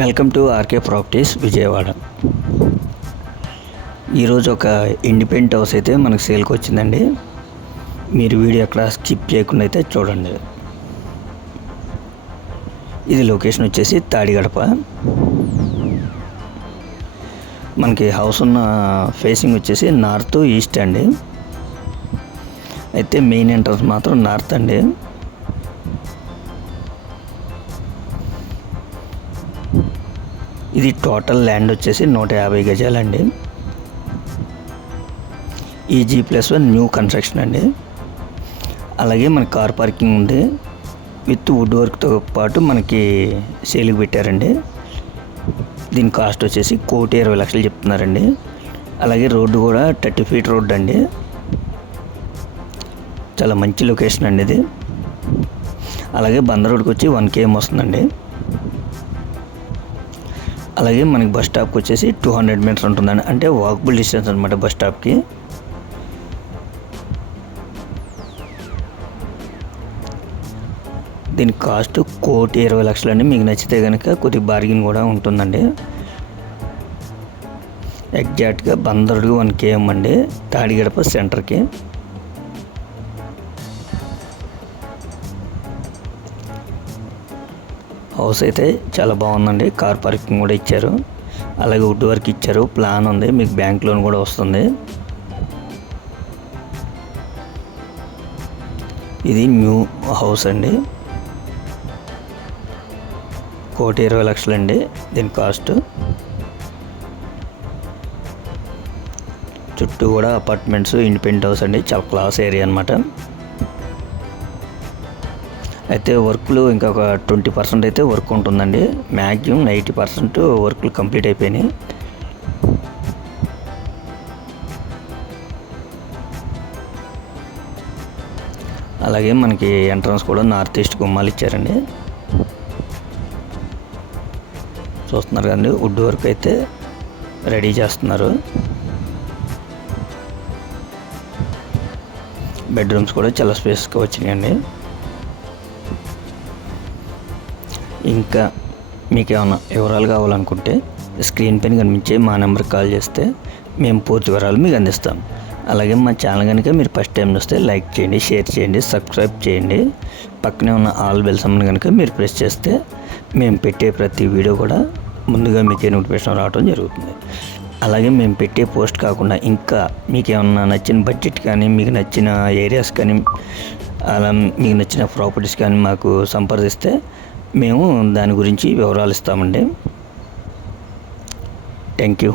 Welcome to RK properties Vijayawada. ఈరోజు ఒక independent house అయితే మనకు సేల్కి వచ్చిందండి. మీరు వీడియో ఎక్కడ స్కిప్ చేయకుండా అయితే చూడండి. ఇది లొకేషన్ వచ్చేసి తాడిగడప. మనకి హౌస్ ఉన్న ఫేసింగ్ వచ్చేసి నార్త్ ఈస్ట్ అండి. అయితే మెయిన్ ఎంట్రన్స్ మాత్రం నార్త్ అండి. ఇది టోటల్ ల్యాండ్ వచ్చేసి 150 గజాలండి. ఈ G+1 న్యూ కన్స్ట్రక్షన్ అండి. అలాగే మన కార్ పార్కింగ్ ఉంది. విత్ వుడ్ వర్క్తో పాటు మనకి సేల్కి పెట్టారండి. దీని కాస్ట్ వచ్చేసి 1,20,00,000 చెప్తున్నారండి. అలాగే రోడ్డు కూడా 30 ఫీట్ రోడ్డు అండి. చాలా మంచి లొకేషన్ అండి ఇది. అలాగే బందర్ రోడ్కి వచ్చి 1 km వస్తుందండి. అలాగే మనకి బస్ స్టాప్కి వచ్చేసి 200 మీటర్స్ ఉంటుందండి. అంటే వాకబుల్ డిస్టెన్స్ అనమాట బస్ స్టాప్కి. దీని కాస్ట్ 1,20,00,000 అండి. మీకు నచ్చితే కనుక కొద్దిగా బార్గెన్ కూడా ఉంటుందండి. ఎగ్జాక్ట్గా బందరుడు 1 km అండి, తాడిగడప సెంటర్కి. హౌస్ అయితే చాలా బాగుందండి. కార్ పార్కింగ్ కూడా ఇచ్చారు. అలాగే వుడ్ వర్క్ ఇచ్చారు. ప్లాన్ ఉంది, మీకు బ్యాంక్ లోన్ కూడా వస్తుంది. ఇది న్యూ హౌస్ అండి. 1,20,00,000 అండి దీని కాస్ట్. చుట్టూ కూడా అపార్ట్మెంట్స్, ఇండిపెండెంట్ హౌస్ అండి. చాలా క్లాస్ ఏరియా అనమాట. అయితే వర్క్లు ఇంకొక 20% అయితే వర్క్ ఉంటుందండి. మ్యాక్సిమం 90% వర్క్లు కంప్లీట్ అయిపోయినాయి. అలాగే మనకి ఎంట్రన్స్ కూడా నార్త్ ఈస్ట్ గుమ్మాలు ఇచ్చారండి. చూస్తున్నారు కదండి, వుడ్ వర్క్ అయితే రెడీ చేస్తున్నారు. బెడ్రూమ్స్ కూడా చాలా స్పేస్గా వచ్చినాయండి. ఇంకా మీకు ఏమైనా వివరాలు కావాలనుకుంటే స్క్రీన్ పైన కనిపించే మా నెంబర్కి కాల్ చేస్తే మేము పూర్తి వివరాలు మీకు అందిస్తాం. అలాగే మా ఛానల్ కనుక మీరు ఫస్ట్ టైం చూస్తే లైక్ చేయండి, షేర్ చేయండి, సబ్స్క్రైబ్ చేయండి. పక్కనే ఉన్న ఆల్ బెల్ సింబల్ కనుక మీరు ప్రెస్ చేస్తే మేము పెట్టే ప్రతి వీడియో కూడా ముందుగా మీకే నోటిఫికేషన్ రావడం జరుగుతుంది. అలాగే మేము పెట్టే పోస్ట్ కాకుండా ఇంకా మీకు ఏమన్నా నచ్చిన బడ్జెట్ కానీ, మీకు నచ్చిన ఏరియాస్ కానీ, అలా మీకు నచ్చిన ప్రాపర్టీస్ కానీ మాకు సంప్రదిస్తే మేము దాని గురించి వివరాలు ఇస్తామండి. Thank you.